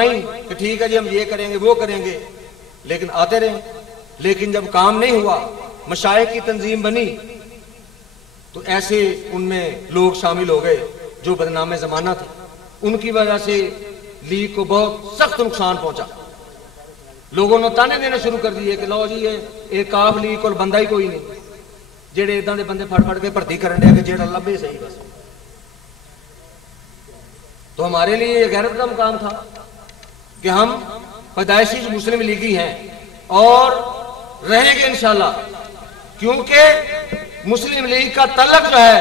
कि ठीक है जी हम ये करेंगे वो करेंगे, लेकिन आते रहे। लेकिन जब काम नहीं हुआ, मशाइख की तंजीम बनी, तो ऐसे उनमें लोग शामिल हो गए जो बदनाम जमाना थे। उनकी वजह से लीग को बहुत सख्त नुकसान पहुंचा। लोगों ने ताने देने शुरू कर दिए कि लो जी ये एक काफ लीग को बंदा ही कोई नहीं, जेड़े इदां दे बंदे फड़ फड़ के भर्ती करन दे कि जेड़ा लभे सही बस। तो हमारे लिए यह गैरत का मुकाम था कि हम पैदाइशी मुस्लिम लीगी हैं और रहेंगे इंशाल्लाह, क्योंकि मुस्लिम लीग का तल्लक जो है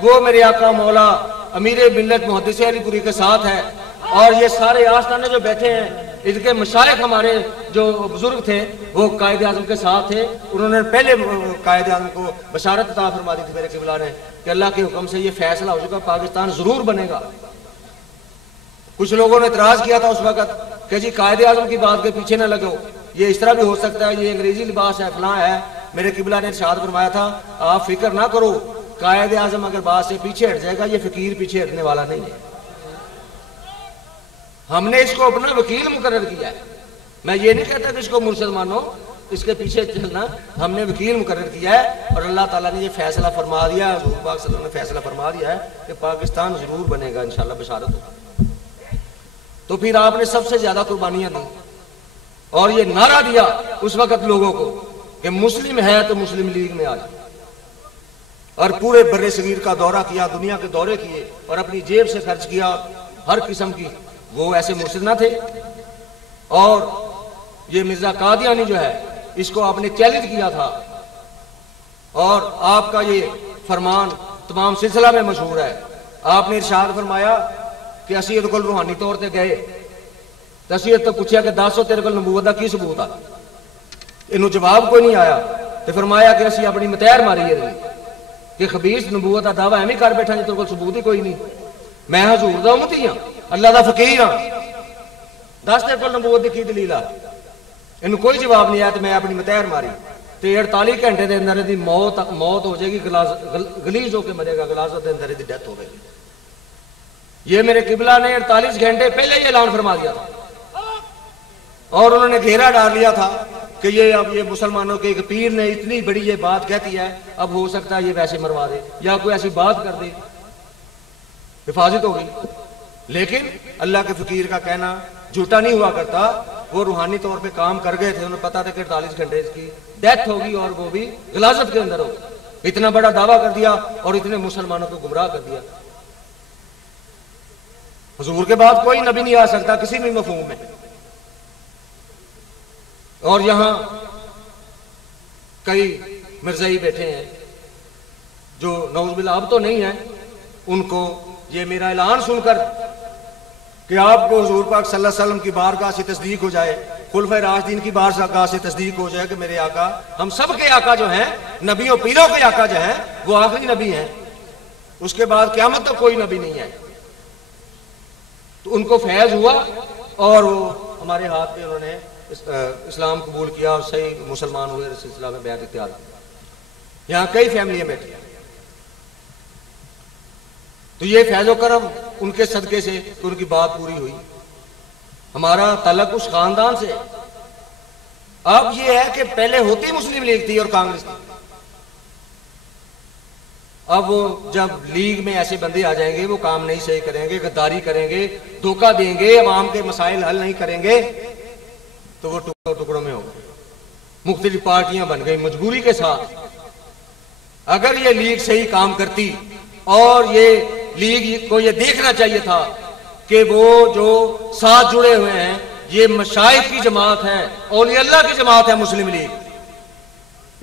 वो मेरे आका मौला अमीर मिल्लत मुहद्दिस अलीपुरी के साथ है। और ये सारे आस्थाने जो बैठे हैं, इनके मशाइख हमारे जो बुजुर्ग थे वो कायदे आजम के साथ थे। उन्होंने पहले कायदे आजम को बशारत अता फरमा दी थी मेरे किबला ने कि अल्लाह के हुक्म से ये फैसला हो चुका, पाकिस्तान जरूर बनेगा। कुछ लोगों ने इतराज किया था उस वक्त कि जी कायदे आजम की बात के पीछे न लगो, ये इस तरह भी हो सकता है, ये अंग्रेजी लिबास है, फलां है। मेरे किबला ने इरशाद फरमाया था आप फिक्र ना करो, कायदे आजम अगर बात से पीछे हट जाएगा, ये फकीर पीछे हटने वाला नहीं है। हमने इसको अपना वकील मुकर्रर किया है। मैं ये नहीं कहता कि इसको मुर्शिद मानो, इसके पीछे चलना, हमने वकील मुकर्रर किया है। और अल्लाह ताला ने ये फैसला फरमा दिया, हुजूर पाक सल्लल्लाहु अलैहि वसल्लम ने फैसला फरमा दिया है कि पाकिस्तान जरूर बनेगा इंशाल्लाह, बशारत होगा। तो फिर आपने सबसे ज्यादा कुर्बानियां दी और ये नारा दिया उस वक्त लोगों को कि मुस्लिम है तो मुस्लिम लीग में आ जाए। और पूरे बर्रे सगीर का दौरा किया, दुनिया के दौरे किए और अपनी जेब से खर्च किया हर किस्म की। वो ऐसे मुर्शिद ना थे। और ये मिर्जा कादियानी जो है इसको आपने चैलेंज किया था और आपका ये फरमान तमाम सिलसिला में मशहूर है। आपने इरशाद फरमाया कि असी इहदे कोल रूहानी तौर पर गए तो असी तो पूछा कि दस तेरे कोल नबूवत का की सबूत है, इनू जवाब कोई नहीं आया। तो फरमाया कि असी अपनी मतैर मारी है कि खबीस नबूवत का दावा एवं कर बैठा जी तेरे कोल सबूत ही कोई नहीं, मैं हजूर दा उम्मती हां, अल्लाह दा फकीर हां, दस तेरे कोल नबूवत की दलील आ। इनू कोई जवाब नहीं आया तो मैं अपनी मतैर मारी। तो 48 घंटे के अंदर दी मौत हो जाएगी, गलीज होकर मरेगा, गलाजत के अंदर दी डेथ हो गई। ये मेरे किबला ने 48 घंटे पहले ही ऐलान फरमा दिया था और उन्होंने घेरा डाल लिया था कि ये अब ये मुसलमानों के एक पीर ने इतनी बड़ी ये बात कहती है, अब हो सकता है ये वैसे मरवा दे या कोई ऐसी बात कर दे, हिफाजत हो गई। लेकिन अल्लाह के फकीर का कहना झूठा नहीं हुआ करता। वो रूहानी तौर पे काम कर गए थे, उन्हें पता था कि 48 घंटे इसकी डेथ होगी और वो भी गलाजत के अंदर होगी। इतना बड़ा दावा कर दिया और इतने मुसलमानों को गुमराह कर दिया। हुजूर के बाद कोई नबी नहीं आ सकता किसी भी मफहूम में। और यहां कई मिर्जाई बैठे हैं जो नौजुबिल्लाह अब तो नहीं है, उनको ये मेरा ऐलान सुनकर कि आपको हुजूर पाक सल्लल्लाहु अलैहि वसल्लम की बारगाह से तस्दीक हो जाए, खुलफाए राशिदीन की बारगाह से तस्दीक हो जाए कि मेरे आका, हम सब के आका जो हैं, नबियों पीरों के आका जो हैं, वो आखिरी नबी हैं, उसके बाद क़यामत तक कोई नबी नहीं है। तो उनको फैज हुआ और वो हमारे हाथ पे उन्होंने इस्लाम कबूल किया और सही मुसलमान हुए, सिलसिला में बैत इख्तियार किया। यहाँ कई फैमिलियां बैठी हैं। तो ये फैजो करम उनके सदके से तो उनकी बात पूरी हुई। हमारा ताल्लुक उस खानदान से। अब ये है कि पहले होती मुस्लिम लीग थी और कांग्रेस थी। अब वो जब लीग में ऐसे बंदे आ जाएंगे, वो काम नहीं सही करेंगे, गद्दारी करेंगे, धोखा देंगे, अवाम के मसाइल हल नहीं करेंगे, तो वो टुकड़ों टुकड़ों में होगा। मुख्तलिफ पार्टियां बन गई मजबूरी के साथ। अगर ये लीग सही काम करती और ये लीग को ये देखना चाहिए था कि वो जो साथ जुड़े हुए हैं, ये मशाइख की जमात है, औलिया अल्लाह की जमात है मुस्लिम लीग।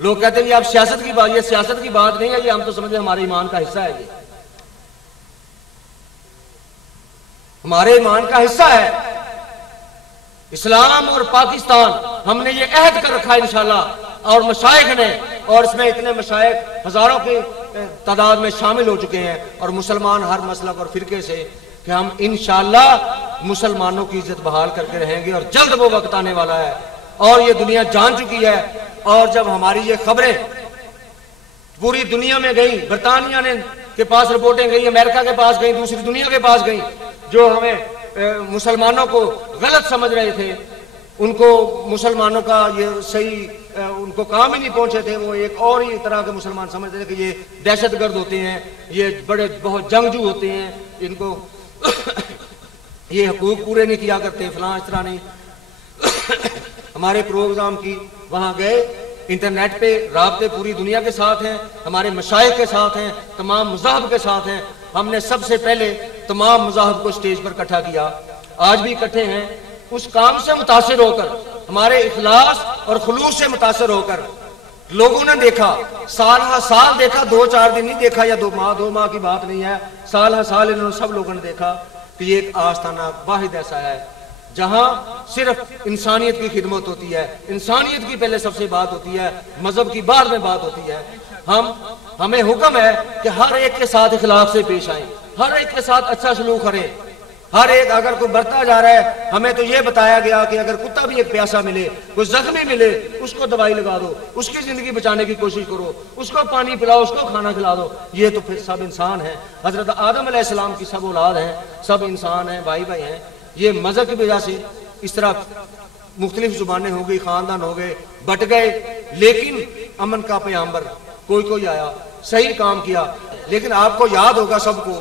लोग कहते हैं ये आप सियासत की बात, ये सियासत की बात नहीं है, ये हम तो समझे हमारे ईमान का हिस्सा है, ये हमारे ईमान का हिस्सा है। इस्लाम और पाकिस्तान हमने ये अहद कर रखा है इंशाल्लाह, और मशाइख ने, और इसमें इतने मशाइख हजारों की तादाद में शामिल हो चुके हैं और मुसलमान हर मसलक और फिरके से, कि हम इंशाल्लाह मुसलमानों की इज्जत बहाल करके रहेंगे। और जल्द वो वक्त आने वाला है और ये दुनिया जान चुकी है। और जब हमारी ये खबरें पूरी दुनिया में गई, बरतानिया ने के पास रिपोर्टें गई, अमेरिका के पास गई, दूसरी दुनिया के पास गई, जो हमें मुसलमानों को गलत समझ रहे थे, उनको मुसलमानों का ये सही उनको काम ही नहीं पहुंचे थे, वो एक और ही तरह के मुसलमान समझते थे कि ये दहशतगर्द होते हैं, ये बड़े बहुत जंगजू होते हैं, इनको ये हकूक पूरे नहीं किया करते, फलां इस तरह नहीं। हमारे प्रोग्राम की वहां गए, इंटरनेट पे राब्ते पूरी दुनिया के साथ हैं, हमारे मशाइख के साथ हैं, तमाम मज़हब के साथ हैं। हमने सबसे पहले तमाम मज़हब को स्टेज पर इकट्ठा किया, आज भी इकट्ठे हैं। उस काम से मुतासिर होकर, हमारे इखलास और खुलूस से मुतासिर होकर लोगों ने देखा, साल हा साल देखा, 2-4 दिन नहीं देखा या 2 माह की बात नहीं है, साल हा साल इन्होंने सब लोगों ने देखा कि ये एक आस्थाना वाहिद ऐसा है जहां सिर्फ इंसानियत की खिदमत होती है, इंसानियत की पहले सबसे बात होती है, मजहब की बाद में बात होती है। हमें हुक्म है कि हर एक के साथ इखलाक से पेश आए, हर एक के साथ अच्छा सलूक करें। हर एक अगर कोई बढ़ता जा रहा है, हमें तो ये बताया गया कि अगर कुत्ता भी एक प्यासा मिले, कोई जख्मी मिले, उसको दवाई लगा दो, उसकी जिंदगी बचाने की कोशिश करो, उसको पानी पिलाओ, उसको खाना खिला दो। ये तो फिर सब इंसान है, हजरत आदम अलैहिस्सलाम की सब औलाद है, सब इंसान है, भाई भाई हैं। ये मजहब की वजह से इस तरह मुख्तलिफ जुबानें हो गई, खानदान हो गए, बट गए, लेकिन अमन का पैगंबर कोई आया, सही काम किया। लेकिन आपको याद होगा सबको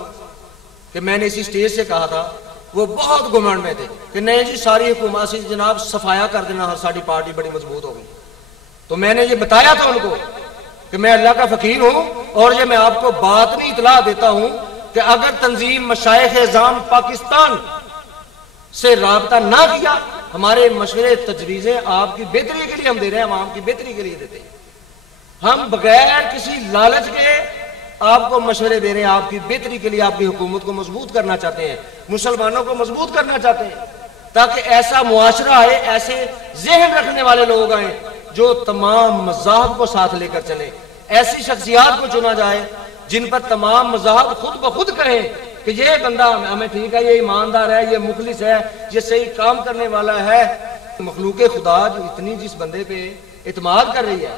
कि मैंने इसी स्टेज से कहा था, वो बहुत घुमंड में थे कि नहीं जी सारी हुकूमत से जनाब सफाया कर देना, हर सारी पार्टी बड़ी मजबूत हो गई। तो मैंने ये बताया था उनको कि मैं अल्लाह का फकीर हूं, और ये मैं आपको बात नहीं इतला देता हूं कि अगर तंजीम मशाइख एज़ाम पाकिस्तान से राबता ना किया, हमारे मशवरे तजवीजें आपकी बेहतरी के लिए हम दे रहे हैं, हम आपकी बेहतरी के लिए देते हैं, हम बगैर किसी लालच के आपको मशवरे दे रहे हैं, आपकी बेहतरी के लिए, आपकी हुकूमत को मजबूत करना चाहते हैं, मुसलमानों को मजबूत करना चाहते हैं, ताकि ऐसा मुआशरा आए, ऐसे जहन रखने वाले लोग आए जो तमाम मज़ाहब को साथ लेकर चले, ऐसी शख्सियात को चुना जाए जिन पर तमाम मज़ाहब खुद ब खुद कहें कि ये बंदा हमें ठीक है, ये ईमानदार है, ये मुखलिस है, ये सही काम करने वाला है। मखलूक खुदा जो इतनी जिस बंदे पे इत्माद कर रही है,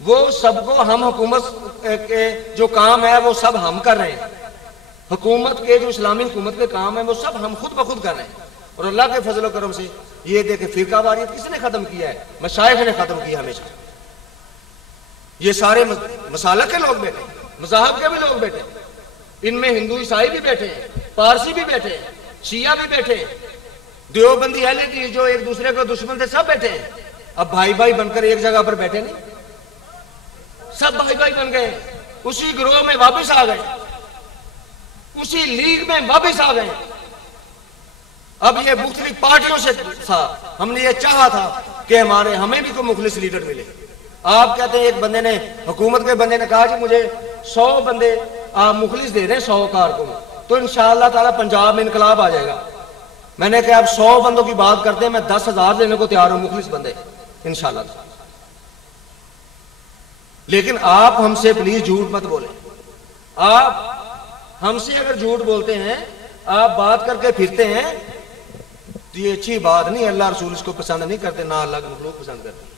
वो सबको हम हुकूमत के जो काम है वो सब हम कर रहे हैं, हुकूमत के जो इस्लामी हुकूमत के काम है वो सब हम खुद ब खुद कर रहे हैं। और अल्लाह के फजल करम से ये देखे फिरका वारियत किसने खत्म किया है? मशाइख ने खत्म किया हमेशा। ये सारे मसालक के लोग बैठे, मज़ाहब के भी लोग बैठे, इनमें हिंदू ईसाई भी बैठे हैं, पारसी भी बैठे हैं, शिया भी बैठे हैं, देवबंदी अहले हदीस जो एक दूसरे को दुश्मन थे सब बैठे हैं। अब भाई भाई बनकर एक जगह पर बैठे नहीं, सब भाई भाई बन गए, उसी गिरोह में वापस आ गए, उसी लीग में वापस आ गए। अब ये मुख्तलिफ पार्टियों से था, हमने ये चाहा था कि हमें भी कोई मुखलिस लीडर मिले। आप कहते हैं एक बंदे ने, हुकूमत के बंदे ने कहा जी मुझे 100 बंदे आप मुखलिस दे रहे हैं 100 कारकुन, तो इंशाअल्लाह ताला पंजाब में इनकलाब आ जाएगा। मैंने कहा आप 100 बंदों की बात करते हैं, मैं 10,000 देने को तैयार हूं मुखलिस बंदे इंशाअल्लाह। लेकिन आप हमसे प्लीज झूठ मत बोले। आप हमसे अगर झूठ बोलते हैं, आप बात करके फिरते हैं, तो ये अच्छी बात नहीं। अल्लाह रसूल इसको पसंद नहीं करते, ना अल्लाह के मखलूक पसंद करते।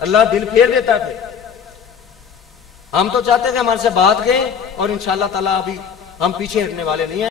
अल्लाह दिल फेर देता है। हम तो चाहते हैं कि हमारे से बात करें, और इंशाअल्लाह ताला अभी हम पीछे हटने वाले नहीं हैं।